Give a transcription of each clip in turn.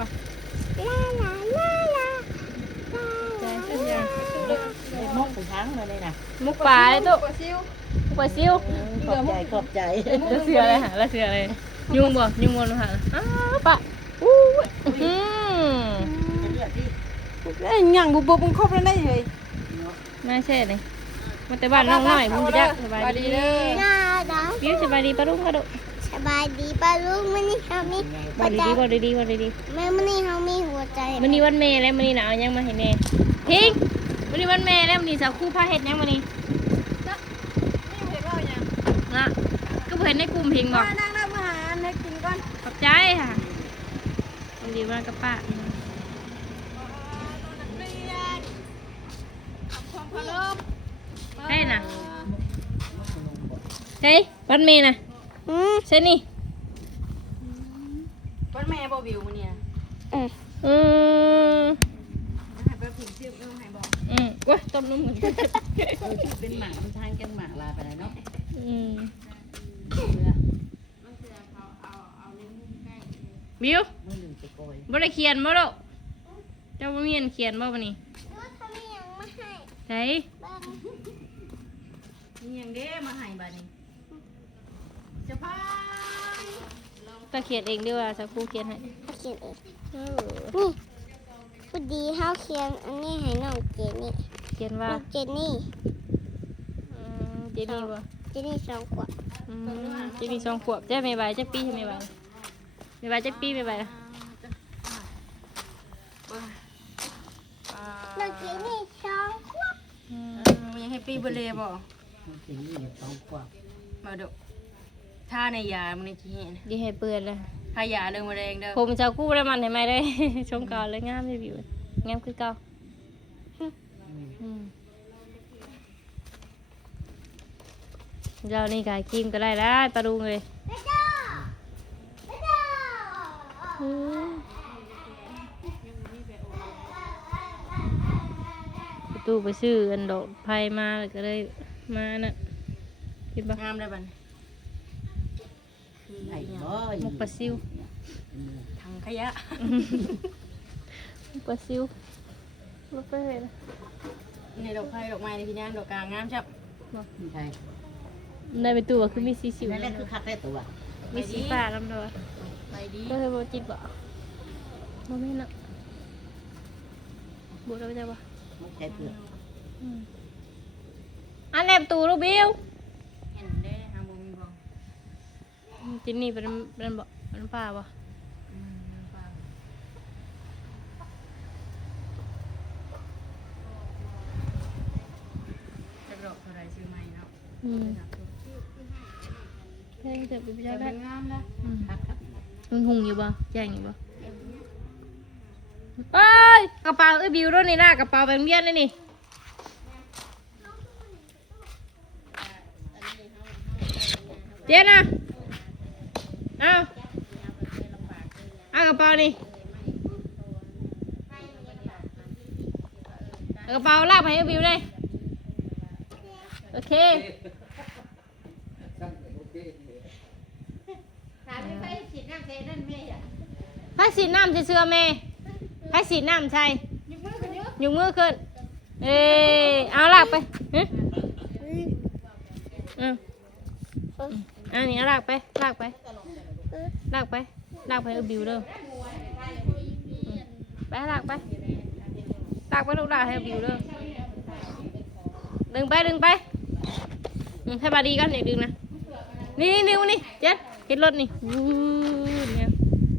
บ่ ลาลาลาลา ใจขึ้นยัง มกถึงทั้งมาเลยนะ มุกปลาเลยตุ๊ก ปลาซิว มุกปลาซิว ขอบใจ แล้วเสืออะไรหาแล้วเสืออะไรยุงบ่ยุงบนหาอ้าวปะอู้อืม เอ้ยหยังบุบมึงครบแล้วได้เลย น่าเช่เลยมาแต่บ้านน้องน้อยมึงจะสบายดี เด้อ ลาดา บิ้วสบายดีปะลุงกระโดด สบายดีป้าลูกมันนี่เขามี บ่ดีบ่ดีบ่ดี แม่มันนี่เขามีหัวใจ มันนี่วันแม่แล้วมันนี่หนาวยังมาเห็นแม่พิงมันนี่วันแม่แล้วมันนี่สาวคู่พาเห็ดยังมันนี่ นี่เห็นว่าหยัง นะก็เห็นในกลุ่มพิงบอก นั่งนั่งมาหาให้กินก่อน ขอบใจค่ะมันดีมากกับป้า ความเคารพ ใช่น่ะใช่วันแม่น่ะใช่นี่ วันแม่บ่วิวมื้อนี้นะ อืม ให้ไปผิงชื่อให้บอก ว้าต้มนุ่มเหมือนกัน เป็นหมามันทางจังหมาลาไปแล้วเนาะ บิว มือหนึ่งจะโกย บ่ได้เขียนบ่ลูกเจ้าบ่มีอันเขียนบ่วันนี้ เขาไม่ยังไม่ให้ ใช่ บ้าง นี่ยังเด้มาให้บัดนี้จะพา ตาเขียนเองดีกว่าสักครู่เขียนให้ เขาเขียนเองนี่พอดีเขาเขียนอันนี้ให้น้องเจนี่ เขียน น้ ว่า องเจนี่ เจนี่บ่ เจนี่2 ขวบ เจนี่2 ขวบเจ้าไม่ไหวจักปีใช่ไม่ไหวไม่ไหวจักปีไม่ไหว น้องเจนี่2 ขวบ มันยังให้ปีบ่เลยบ่ มันถึงนี่ต้องกว่า มาดูถ้าในยามันสิเห็น ดีให้เปื้อนเลย ถ้ายาเรื่องมะเร็งเด้อ ผมจะคู่ได้มันเห็นไหมได้ ชมเก่าเลยงามเลยบิวงามคือเก่าเรานี่กายครีมก็ได้แล้วตาดูเลย ไปจ้าไปจ้า ประตูไปซื้ออันดอกไผ่มาแล้วก็เลยมาน่ะคิดบ่ งามได้บัด ไอ้บ่ หมกปลาซิว ถังขยะ หมกปลาซิวรถไปเลยนะ ในดอกไผ่ดอกไม้ในพี่นางดอกกลางงามจับ ใช่ ได้ไปตู้ว่าคือมีสีสิว นั่นแหละคือคักได้ตัว มีสีฟ้าลำตัว ไปดี ก็เลยบอกจิตบ่บ่แม่นน่ะบุเราจะบ่ ไม่ใช่เปลือก อันแนบตู้ลูกบิว เห็นได้ทางบ่มีบ่ จินนี่เป็นบ่เป็นป้าบ่ จะดอกเท่าไรซื้อใหม่เนาะ แค่จะไปพิจา จะ ร เป็น ณาง ามนะ คักครับ มันหุงอยู่บ่แจ้งอยู่บ่เอ้ยกระเป๋าบิวด้วยนี่นะกระเป๋าแบบเบี้ยนี่นี่เจ๊นะเอากระเป๋านี่เอากระเป๋าลากไปให้บิวเลยโอเคให้สีน้ำใส่เสื้อแม่ให้สีน้ำใส่ยกมือขึ้นเอ้ยเอาลากไปอันนี้ลากไปลากไปลากไปลากไปบิวเด้อไปลากไปลากไปลูกลากให้บิวเด้อดึงไปให้บาดีกันอย่าดึงนะนี่ดึงมานี่เจ็ดเห็นรถนี่เนี่ย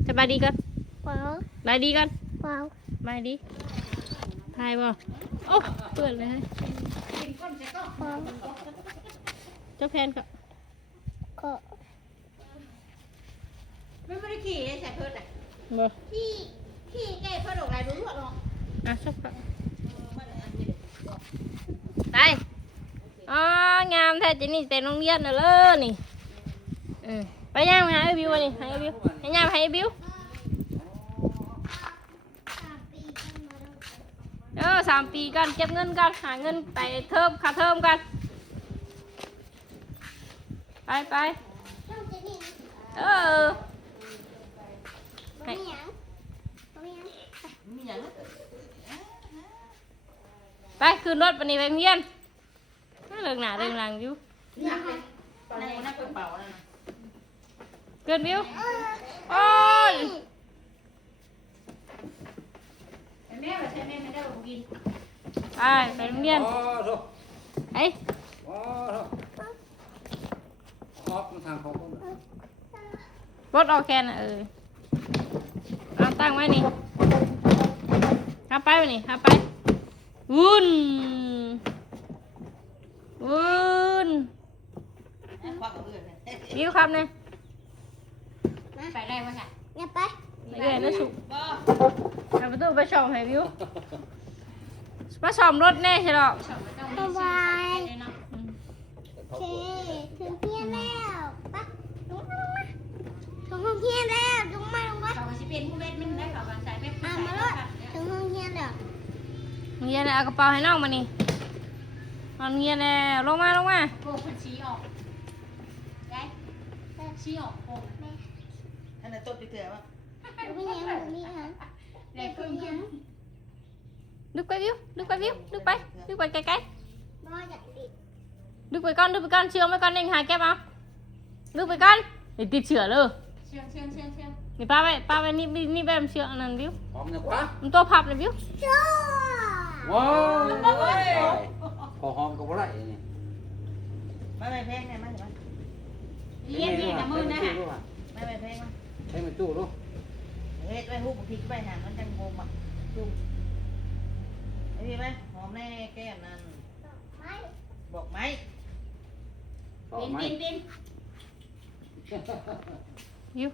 ให้บาดีกัน ว้าว บายดีกัน ว้าว บายดีทายบ่โอ้เปิดเลย ว้าว เจ้าแพนก็ ก็ ไม่ได้ขี่ได้ใส่เพิ่นอ่ะ บ่ ขี่แก่เพิ่นดอกลายรู้หรอก สักพักไปอ๋องามแท้จินี่เต็มโรงเรียนน่ะเลยนี่ไปย่างมาหาไอ้บิวนี่ให้ไอ้บิวให้ย่างให้ไอ้บิว3 ปีกันเก็บเงินกันหาเงินไปเทอมค่าเทอมกันไป น้องเจนี่ เออ ไม่หยัง รถปนีไปโรงเรียนน่าเลิกหนาเลิกหลังอยู่ ในนักกระเป๋านั่น เกินวิวโอ้ย แม่ว่าใช่แม่ไม่ได้บอกกิน ไปโรงเรียน อ๋อโถ่ ไอ้ อ๋อโถ่ออกมาทางของคน รถออกแคนเอาตั้งไว้นี่ขับไปวะนี่ขับไปวุ่นวุ่น ควักเอาเอื้อนเลย วิวครับเนี่ย ไปได้ไหมค่ะ อย่าไป เรื่อยนะสุ บ่ เอาประตูไปชมให้วิวมาชมรถแน่ใช่หรอ สบาย เลยเนาะ โอเคถึงเพียนแล้วปะลงมาถึงห้องเพียนแล้วลงมา เขาก็สิเป็นผู้เวทมันได้เขาก็ใส่แม่ มาลดถึงห้องเพียนแล้ว เงียนเอากระเป๋าให้น้องมานี่นอนเงียนแล้วลงมา โกงคนชี้ออกได้ชี้ออกโกง อันนั้นต้นไปเถื่อวะ ไม่ยังไม่ยัง เด็กเพิ่งยัง ดึกไปวิวดึกไปไกล บ่อยากดิ ๆดึกไปก่อนเชื่อมไว้ก่อนเองหาแก้มเอาดึกไปก่อนเดี๋ยวติดเชื้อเลย เชื่อ นี่ป้าไปนี่แบบเชื่ออันนั้นวิว พร้อมนะกว่า มันตัวพับเลยวิว จ้า ว้าวพอหอมกับอะไรนี่ ไม่ไปแพงไงไม่ถึง เลี้ยงนี่นะมือนะฮะ ไม่ไปแพงมั้ย ให้มันตู้ดู เฮ็ดไว้หุบพริกไปหางมันจังงงอ่ะจุ่มไอ้พี่ไหมหอมแน่แก้มนั่น ไม่ บอกไหม ต่อไหม ดิน วิว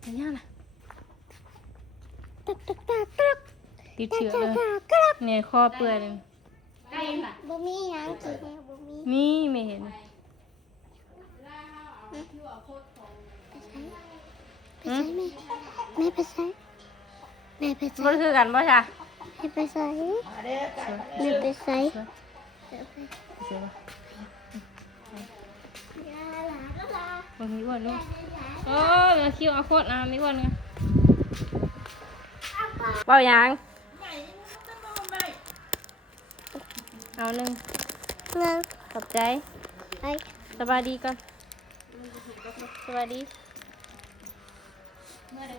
เป็นยังไง ตัก ติดเชื้อเลยเนี่ยคอเปื่อยเลย ใกล้ค่ะ บ่มียังสิบ่มี นี่ไม่เห็น ไปใช้แม่ไปใช้แม่ไปใช้ มันคือกันป่ะจ๊ะ แม่ไปใช้ มาเด้อไก่มา แม่ เด้อ ไปใช้ เชื่อป่ะ ลาลาลา บางทีอ้วนด้วยโอ้ยมาคิวเอาโคตรไม่อ้วนไงเปล่ายังเอาหนึ่ง เงิน ขอบใจ ไอ้ สบายดีก่อนสบายดี เมื่อใด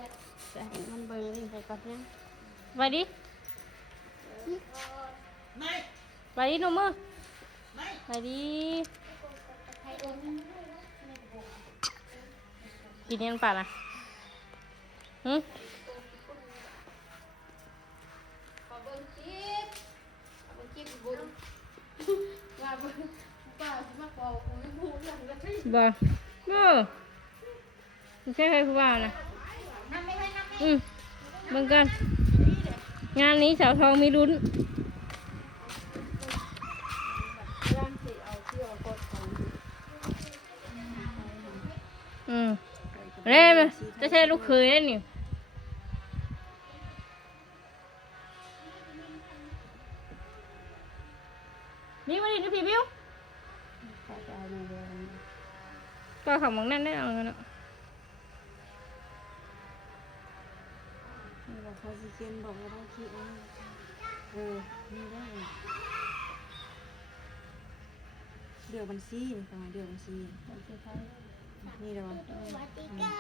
มันเบิ่งนี่ใส่ก่อนเนี่ยสบายดี ไม่ สบายดีหนูมือ ไม่ สบายดีกินยังป่ะนะหืม บอยไม่ใช่ใครผู้บ่าวนะเบิ่งกันงานนี้สาวทองมีลุ้นเร่มาจะใช่ลูกเคยได้นี่บิวมาดิดูพี่บิวก็ขับมองนั่นได้เอาเงินอ่ะ บอกเขาสิเขียนบอกว่าต้องคิดว่านี่ได้เดือบัญชีนี่ประมาณเดือบัญชีนี่เดี๋ยว วัติกา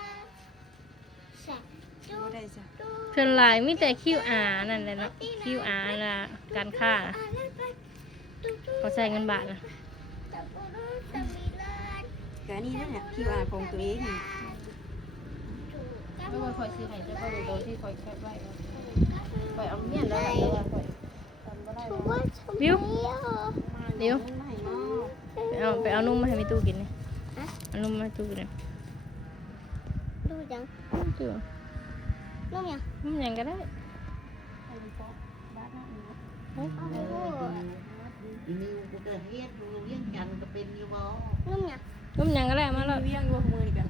แสกจุ ไม่ได้จ้ะ เชิญลายมีแต่ QR นั่นแหละเนาะ QR ละการค้านะเขาใช้เงินบาทนะ ตะปูรุสมิลาน แต่อันนี้นั่นแหละ QR ของตัวเองนี่ ไม่ว่าคอยซื้อให้จะก็ดูโดยที่คอยแคปไว้คอยเอาเมียนแล้วคอยทำก็ได้ ถูกว่าชม บิว เดียว เดี๋ยว ไม่เนาะ ไปเอานุ่มมาให้แม่ตู้กินนี่เอานุ่มมาให้ตู้กินเลย ดูจัง ตู้ น้องยัง นุ่มยังก็ได้ โอ้โห อีนิวกูก็เฮ็ดดูเลี้ยงกันก็เป็นอยู่บ่ น้องยัง นุ่มยังก็ได้มาแล้ว เวียงอยู่มือนี่กัน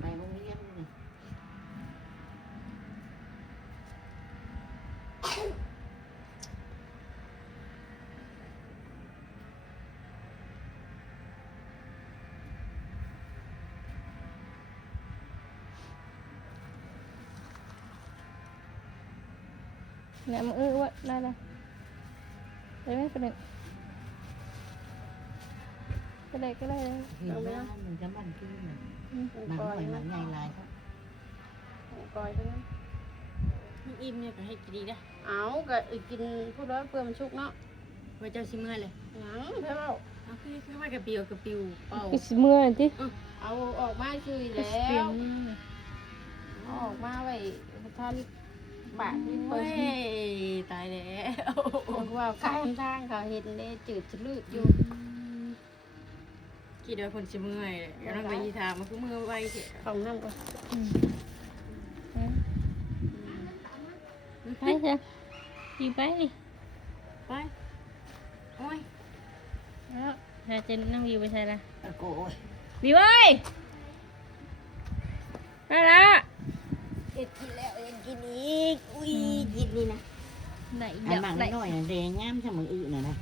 ไปโรงเรียนนี่ เนี่ยมึงว่าได้เลย ได้ไหมก็ได้ก็ได้ก็ได้ เห็นว่ามันจะมันขึ้นหนังหน่อยหนังใหญ่ลายครับ ก่อยไปนะ มีอิ่มเนี่ยก็ให้กินดีนะ เอาก็กินพูดว่าเปลือกมันชุกเนาะ ไว้เจ้าสิเมื่อยเลย หยังเพื่อเอา เอาคือว่ากระปิวเป่า ก็สิเมื่อยติเอาออกมาคือแล้วเอาออกมาไว้ท่านปากที่ โอ้ เปิด ยตายแล้ว บอกว่าข้างทางเขาเห็นเลยจืดจะลืดอยู่ คิดว่าคนสิเมื่อยกำลังไปยีทางมันคือมือไวเถอะ ของน้ำก่อนไปเถอะđiไปดิ ไปโอ้ย แล้วเราจะนั่งวิวไปใช่ละ โก้ย วิวเอ้ยได้ละ เอ็ดกินแล้วเอ็ดกินอีกอุ้ยกินนี่นะ ได้ อันบางน้อยแดงงามถ้ามืออื่นนะ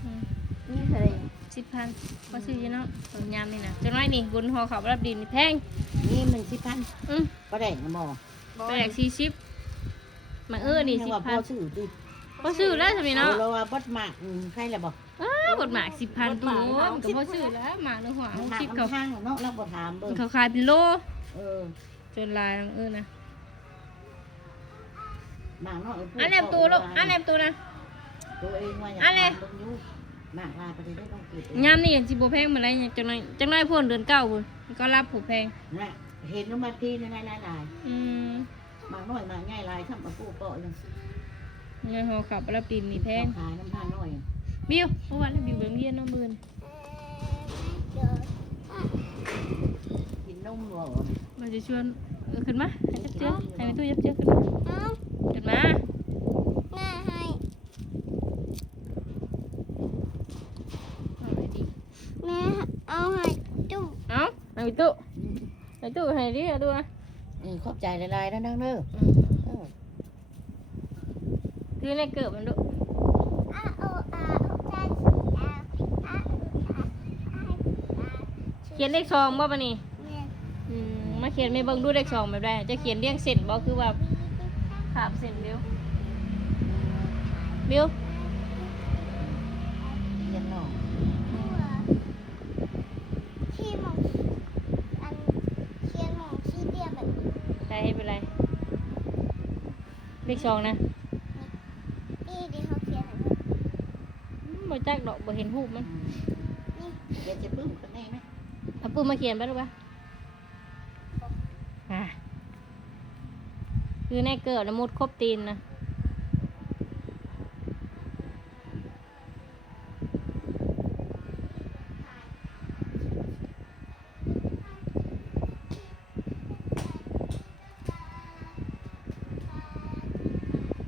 นี่เท่าไหร่10,000ก็ซื้อเนาะยามนี่นะจังไรนี่บนหอเขารับดินนี่แพง นี่มัน10,000ก็ได้นะหมอ ไปแหลก40มานี่ ว่าพอ 10,000 ซื้อดิ ก็ซื้อแล้วใช่ไหมเนาะ เราว่าบดหมากใครละบอก กดหมาก10,000ตัวก็พอซื้อแล้วหมากนึงหัว หมาก 60เขา ข้างเนาะเราบ่ถามเบิ่ง เขาขายเป็นโล เ จนลายนะ หมากเนาะ อันแนบตัวลูกอันแนบตัวนะ ตัวเองว่าอย่าง อะไร หมากลาไปได้ต้องกิน ยามนี่ยังสิบ่แพงมาไรจังไรพ่นเดือน9พุ่นก็รับผู้แพง น่ะเห็นน้ำมันทีในลาย อืม หมากน้อยหมากใหญ่ลายทำมาปูเปาะยัง เงินหอขับรับดินนี่แพง ขายน้ำตาลน้อย บิวเพราะว่าบิวไปโรงเรียนเนาะมื้อ กินนมบ่ มันจะชวนขึ้นมาให้จับเจือให้ไปตู้จับเจือขึ้นมา เอา ขึ้นมา หน้าให้ เอาไปดิ แม่เอาให้จุ๊บ เอาให้ไปตู้ให้ตู้ให้ดิเอาดูนะ ขอบใจลายๆแล้วนั่งเด้อ คือในเกิดมันดู อาโออาโออาอาอา เขียนเลข2บ่ปะนี่ แม่ มาเขียนไม่เบิ่งดูเลข2แบบใดจะเขียนเรียงเส้นบ่คือว่าขามเส้นบิว ยันหนอ ที่มองอันเขียนมองที่เดียวแบบนี้ ใช่ให้เป็นไรเลข2นะ นี่ดีเขาเขียนอะไร บ่จักดอกบ่เห็นรูปมัน นี่ เดี๋ยวจะปึ้มกันแน่ไหม เอาปืนมาเขียนไปรู้ปะคือในเกิดนะมุดครบตีนนะ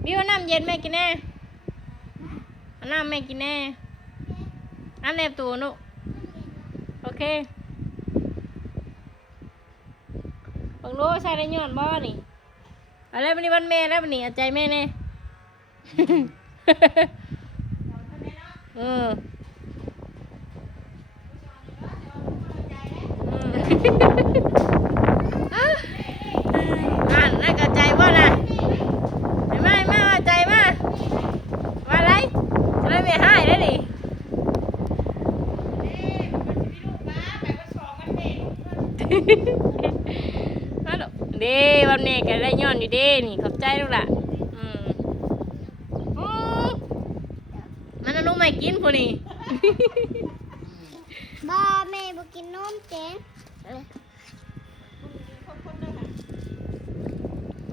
บิวเอาน้ำเย็นแม่กินแน่เอาน้ำแม่กินแน่อันแนบตัวนุโอเคบังโลใส่ได้ย้อนบ่นี่อะไรวันนี้วันแม่แล้ววันนี้เอาใจแม่แน่ เอออ่านแล้วก็ใจบ่นะไม่ว่าใจมาว่าอะไรจะได้ไม่ให้ได้ดิ มาดอกเด้วันนี้ก็ได้ย้อนอยู่เด้นี่ขอบใจลูกล่ะอืมมันเอานมไม่กินพวกนี้ บ่แม่บ่กินนมเจน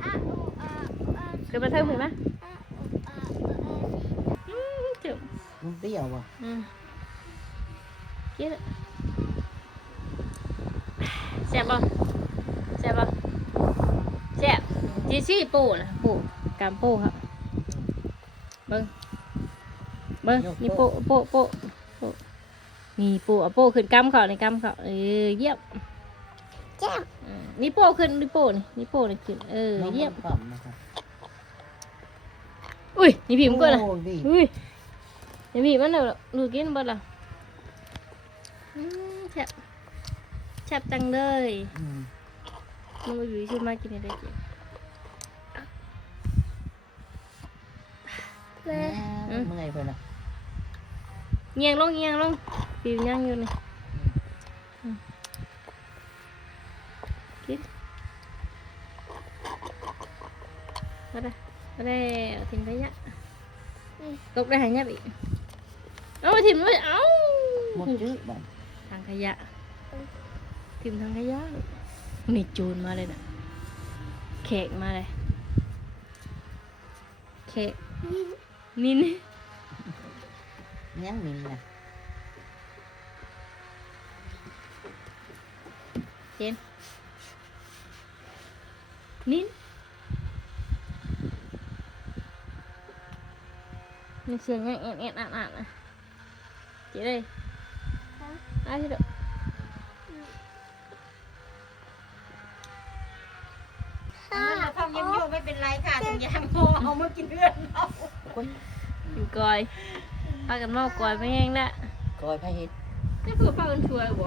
อาโออาอา เกิดมาเทิมเห็นไหม อาโออาอา เจ็บ มันเปรี้ยวว่ะ กินแซ่บบ่แซ่บบ่แซ่บจีซี่ปูนะปูกามปูครับเบิ้งนี่ปูนี่ปูเอาปูขึ้นกำเขาในกำเขาเยี่ยม แจ้ง นี่ปูขึ้นนี่ปูนี่ปูนี่ขึ้นเยี่ยม ปั๊มนะครับ อุ้ยนี่ผีมันก็นะ โอ้ดิ อุ้ยนี่ผีมันเดี๋ยวดูกินบ่ล่ะแซ่บแซ่บจังเลยมึงไปอยู่ชื่อมากินได้กี่ เมื่อยเพิ่นน่ะ เงียงลงปิวยังอยู่นี่กินมาได้เอาทิ้งขยะตกได้หายยับอีกเอามาทิ้งไว้เอา หมดจื้อบ่ ทางขยะทิ้งทางขยะนี่จูนมาเลยนะเค้กมาเลยเค้กมิน ยังมินน่ะ เห็นมินมีเสียงยังเอ็นอ่านนะเจ๊เลยเอาที่เด้อ เราทำยิ้มอยู่ไม่เป็นไรค่ะถุงยางพอเอามากินเลือดเรา อยู่กอยพากันเมากอยไปแห้งละ กอยพระเฮ็ด นี่คือพากันช่วยบ่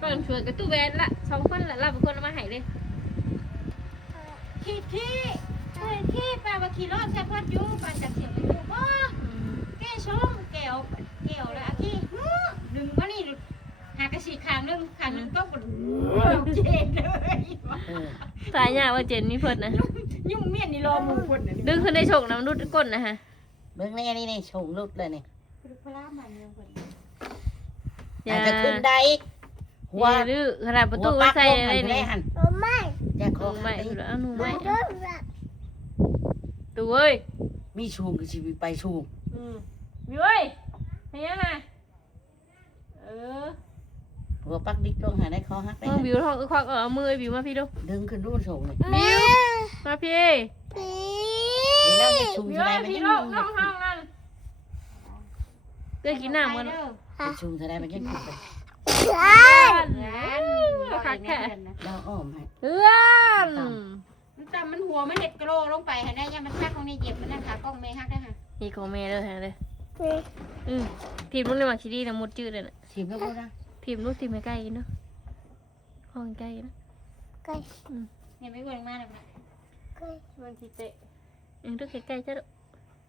พากันช่วยกับตู้แวนละ2 คนละเราเป็นคนเอามาให้เลย ขี้แปลว่าขี่รถใช้พัดยูปั่นจากเสียงไปดูบ่แก้ชมแก้วแล้วขี้ดึงมานี่หากระสีขางนึงต้องกดเจ็บเลย สายยาว่าเจนนี่เพิ่นนะ ยุ่งเมียนนี่รอมูคนน่ะ ดึงขึ้นได้โชคน้ำรุดก้นนะฮะ เบิ่งนี่ชงลุดเลยนี่ คือพลามันเนี่ยคน อาจจะขึ้นได้หัว อย่าดื้อขนาดประตู หัวปัก ใส่ ลง เลย หัน นี่ หัน โอ้ไม่ อย่าขอ ไม่ หัน คือเอาหนูไม่ เริ่มละ ตัวเอ้ย มีชูงคือชีวิตไปชูง วิวเอ้ยเห็นยังไงเออ หัวปักดิกลงหันได้คอหักได้ วิวท้องควักเอามือวิวมาพี่ดู ดึงขึ้นรูนชงเลย วิวมาพี่ ปี นี่แล้วชูง วิว เท่าไร เอ้ย มัน พี่ ยัง ลงน้องห้องนั่นเตือนกินน้ำมัน ชูงเท่าไรมันยังขึ้นไป ใช่ คักแค่ เราอ้อมให้ เพื่อน มันจำมันหัวมันเห็ดกระโลลงไปเห็นได้ยังมันชักตรงนี้เจ็บมันนั่นขากล้องเมย์ฮักได้ค่ะ นี่ของแม่เลยฮะเลยทีมลูกในหมักชีดีนะมุดจืดเลยนะ ทีมแล้วพูดนะ ทีมลูกทีมใกล้ๆกันเนาะห้องใกล้นะ ไก่ เนี่ยไม่เวิร์กมากเลย ไก่ วันที่เตะยังลูกใกล้ๆ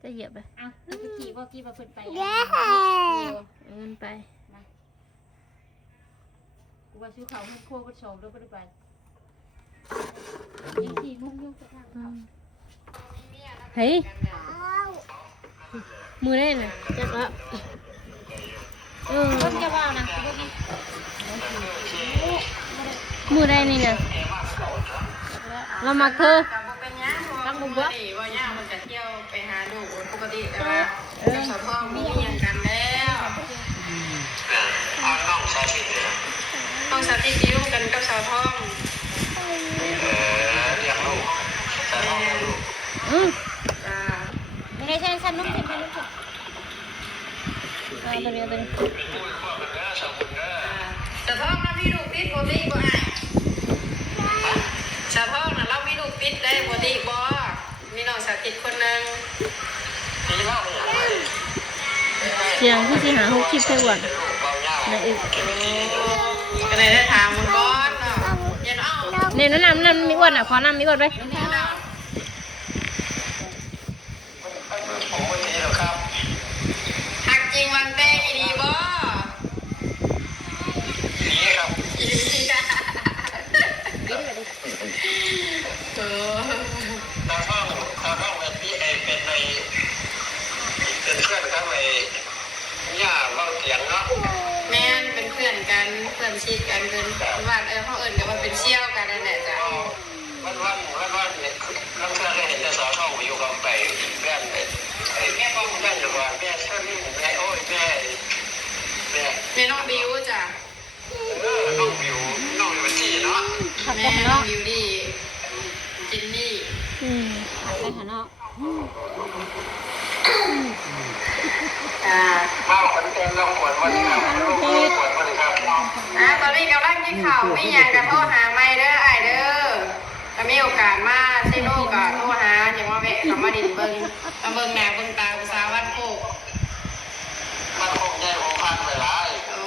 จะเหยียบไป เอาไปขี่บ่ขี่บ่ขึ้นไป แย่ เงินไป กูว่าซื้อเขาให้โคก็โชว์แล้วก็ได้ไปขี่มุ่งยุ่งจะทางเขา เฮ้ย เอา มือได้น่ะจักละ ต้นจะว่านะ มือได้นี่เนี่ยเรามักเธอตั้งบุบวะ ว่าย่ามันจะเที่ยวไปหาดูปกติแต่ว่ากับสาวทองมีอย่างกันแล้วต้องสาธิตยุ่งกันกับสาวทอง ไม่ได้ใช่ฉันนุ่มเห็นไหมลูก ตัวนี้ สาวทองน่ะมีลูกติดปกติบ่อ่ะสาวทองน่ะเรามีลูกติดได้ปกติบ่มีน้องสาธิตคนนึง เสียงที่สิหา60เท่าวันนะเออ ก็เลยได้ถามมึงก่อนเนาะอย่าเอา เนี่ยน้ำมีอ้วนอ่ะขอน้ำมีอ้วนไป หักจริงวันแป้งอีดีบ่อีดีค่ะเออ ตาท่องเป็นพี่เป็นในเป็นเพื่อนครับในย่าเล่าเสียงเนาะ แม่นเป็นเพื่อนกันเพื่อนชิดกันเกินว่าเขาเอิญกันว่าเป็นเชี่ยวกันนั่นแหละจ้ะ วันเนี่ยน้ำเชื่อได้เห็นแต่สาวท่องอยู่กับไปแม่แม่อยู่ว่าแม่เชื่อนี่แม่โอ้ยแม่ แม่น้องบิวจ้ะ น้องวิวน้องวิวที่เนาะ แม่น้องบิวดีจินนี่ ไปหาเนาะ มาขอนแก่นลองขวนวันนี้ครับลูกขวนวันนี้ครับ ตอนนี้กำลังกินข้าวไม่อยากจะโทรหาไม่เด้อไอเด้อถ้ามีโอกาสมาเซโน่ก็โทรหาอย่างว่าแวะเขามาดินเบิ้งมาเบิ้งหน้าเบิ้งตาภาษาวันโคก มันคงได้ของพันไปหลาย โอ้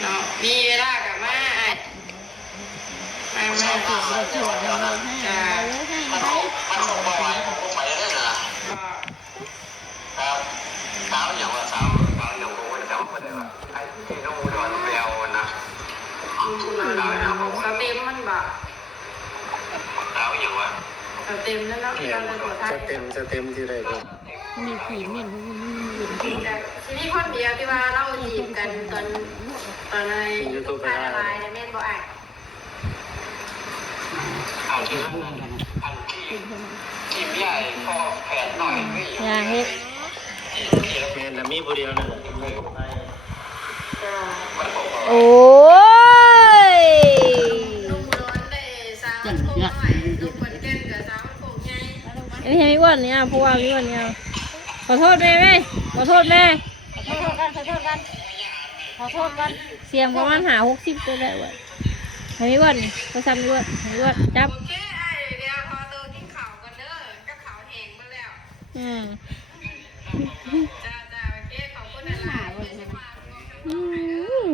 เนาะมีเวลากับมาไอ้มาจ้า มันคงเบาหวานคงไปได้นะครับ เต็มแล้วเนาะ เนี่ย เราจะกดท้าย จะเต็มที่ไรก็ มีผีเหม็นมีผี ทีนี้คนเดียวที่ว่าเราจีบกันตอนอะไรอะไรแม่นบ่อ่ะ อันที่ทีมใหญ่พอแผนหน่อยไม่ อย่าเฮ็ด แมนแต่มีผู้เดียวนึง โอ้ย ลูกร้อนได้สาวโคงหน่อยลูกคนเก่งกับสาวโคงใหญ่ อันนี้ให้ไม่อ้วนเนี่ยเพราะว่าไม่อ้วนเนี่ยขอโทษแม่ไหมขอโทษแม่ ขอโทษกันขอโทษกันขอโทษกัน เสียงประมาณ60ก็ได้ว่ะให้ไม่อ้วนก็ซ้ำไม่อ้วนให้ไม่อ้วนจับ โอเคไอ้เดี๋ยวพอตัวกินข้าวกันเด้อกับข้าวแห้งมาแล้ว จ้าโอเคขอบคุณนะล่ะ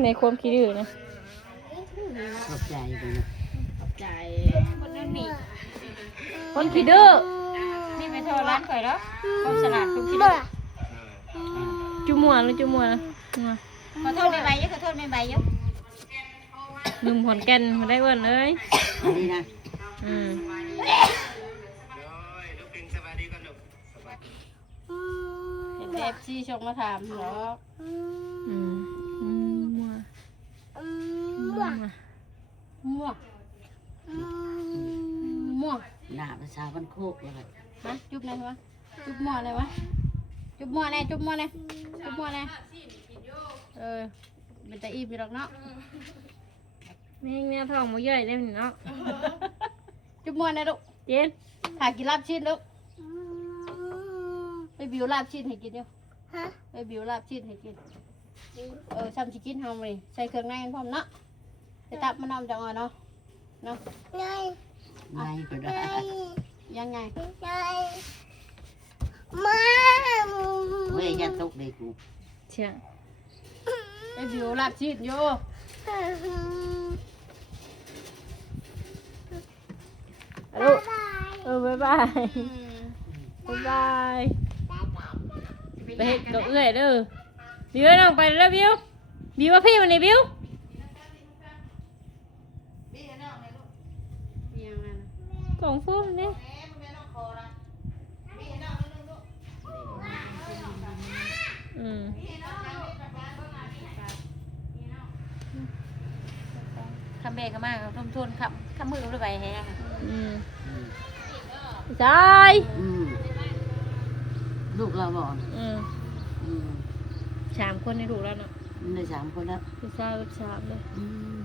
ในความคิดอื่นนะ ขอบใจเลยนะ ใจ คนนั้นนี่ คนคิดดื้อ นี่ไปโทรร้านข่อยแล้วความสลัดทุกที บ่ จุ่มมัวหรือจุ่มมัวนะมัว ขอโทษไม่ใบเยอะขอโทษไม่ใบเยอะ หนุ่มขอนแก่นมาได้อ้วนเลย นี่นะ อืม ลูกปิงสบายดีกันลูก เห็นเอฟซีชงมาถามเหรอ อืมมัว บ่ ม่วงม่วง หน้าภาษาบันโคกเลย ฮะจุ๊บไหนวะจุ๊บมั่วเลยวะจุ๊บมั่วแน่จุ๊บมั่วแน่จุ๊บมั่วแน่เป็นตาอีบอยู่หรอกเนาะ แม่งเนี่ยท้องมาใหญ่เลยเนาะ จุ๊บมั่วแน่ลูก เจ็ด หากินลาบชิ้นลูกไปบิวลาบชิ้นให้กินเดี๋ยว ฮะ ไปบิวลาบชิ้นให้กินซ้ำสิกินเฮาเลยใส่เครื่องในพร้อมเนาะไปตับมันน้ำจังอ่ะเนาะเนาะ ไง ไม่ก็ ไง ได้ ยังไง ไงมา เว้ยยันตกเด็กกู เชี่ย ไปบิวลาบชิ้นอยู่ ลูกบ๊ายบายบ๊ายบาย ไปเฮ็ดดอกเอื้อยเด้อบิวน้องไปแล้วบิวบิวว่าพี่วันนี้บิว ยังไง กล่องฟูนี่อืม คำเบกมากทุ่มทุนคำมือด้วยใบแห้ง อืมใช่ ลูกเราบอก อืม3 คนในถูกแล้วเนาะ มันได้3 คนแล้ว พี่ชายกับ3เลย อืม